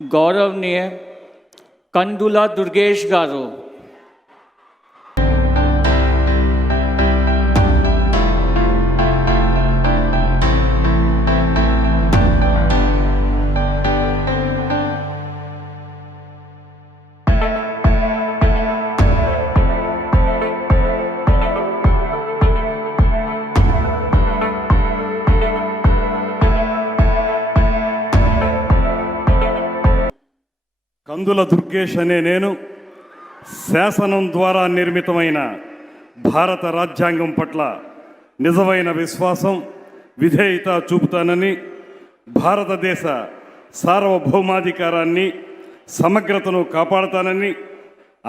गौरवनीय कंदुला दुर्गेश गारू, కందుల దుర్గేష్ అనే నేను శాసనం ద్వారా నిర్మితమైన భారత రాజ్యాంగం పట్ల నిజమైన విశ్వాసం, విధేయత చూపుతానని, భారతదేశ సార్వభౌమాధికారాన్ని, సమగ్రతను కాపాడుతానని,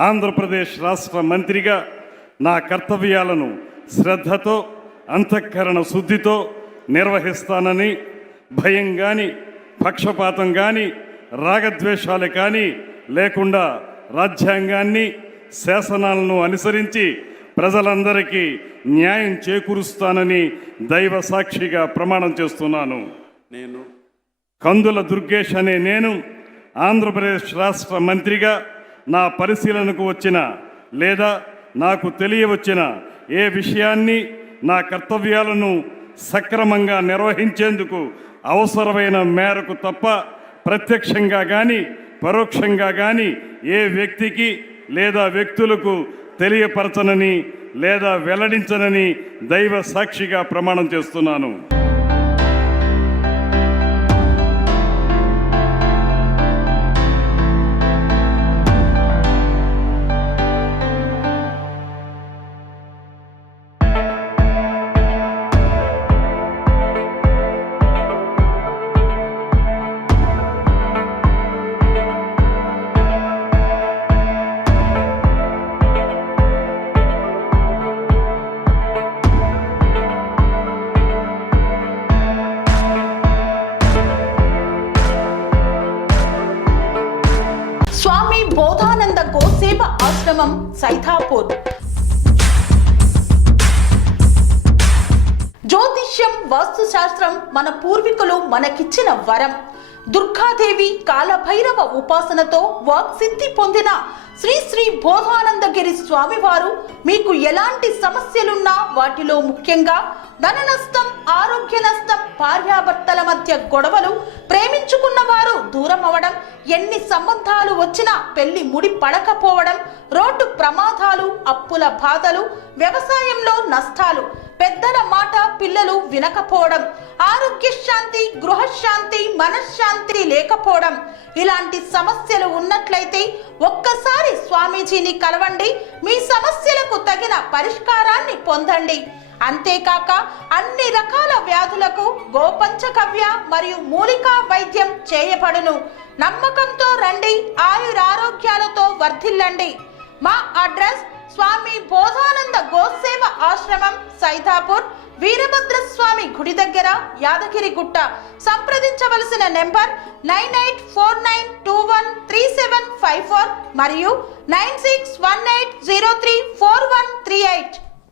ఆంధ్రప్రదేశ్ రాష్ట్ర మంత్రిగా నా కర్తవ్యాలను శ్రద్ధతో, అంతఃకరణ శుద్ధితో నిర్వహిస్తానని, భయం కానీ, పక్షపాతం కానీ, రాగద్వేషాలు కానీ లేకుండా రాజ్యాంగాన్ని, శాసనాలను అనుసరించి ప్రజలందరికీ న్యాయం చేకూరుస్తానని దైవ సాక్షిగా ప్రమాణం చేస్తున్నాను. నేను కందుల దుర్గేష్ అనే నేను ఆంధ్రప్రదేశ్ రాష్ట్ర మంత్రిగా నా పరిశీలనకు వచ్చిన లేదా నాకు తెలియవచ్చిన ఏ విషయాన్ని, నా కర్తవ్యాలను సక్రమంగా నిర్వహించేందుకు అవసరమైన మేరకు తప్ప ప్రత్యక్షంగా కానీ పరోక్షంగా కానీ ఏ వ్యక్తికి లేదా వ్యక్తులకు తెలియపరచనని లేదా వెల్లడించనని దైవ సాక్షిగా ప్రమాణం చేస్తున్నాను. स्वामी बोधानंद गोसेवा आश्रमम सैथापुर. జ్యోతిష్యం, వాస్తుశాస్త్రం మన పూర్వీకులు మనకిచ్చిన వరం. దుర్గాదేవి, కాలభైరవ ఉపాసనతో వాక్సిద్ధి పొందిన శ్రీ శ్రీ బోధానందగిరి స్వామివారు మీకు ఎలాంటి సమస్యలున్నా, వాటిలో ముఖ్యంగా ధన నష్టం, ఆరోగ్య నష్టం, భార్యాభర్తల మధ్య గొడవలు, ప్రేమించుకున్న వారు దూరం అవడం, ఎన్ని సంబంధాలు వచ్చినా పెళ్లి ముడి పడకపోవడం, రోడ్డు ప్రమాదాలు, అప్పుల బాధలు, వ్యవసాయంలో నష్టాలు, పెద్దల మాట పిల్లలు వినకపోవడం, ఆరోగ్య శాంతి, గృహశాంతి, మనశ్శాంతి లేకపోవడం, ఇలాంటి సమస్యలు ఉన్నట్లయితే ఒక్కసారి స్వామీజీని కలవండి. మీ సమస్యలకు తగిన పరిష్కారాన్ని పొందండి. అంతేకాక అన్ని రకాల వ్యాధులకు గోపంచకవ్య మరియు మూలికా వైద్యం చేయబడును. నమ్మకంతో రండి, ఆయురారోగ్యాలతో వర్ధిల్లండి. మా అడ్రస్ స్వామి బోధానంద గోసేవ ఆశ్రమం, సైథాపూర్, వీరభద్రస్వామి గుడి దగ్గర, యాదగిరిగుట్ట. సంప్రదించవలసిన నెంబర్ 9849213754 మరియు 9618034138.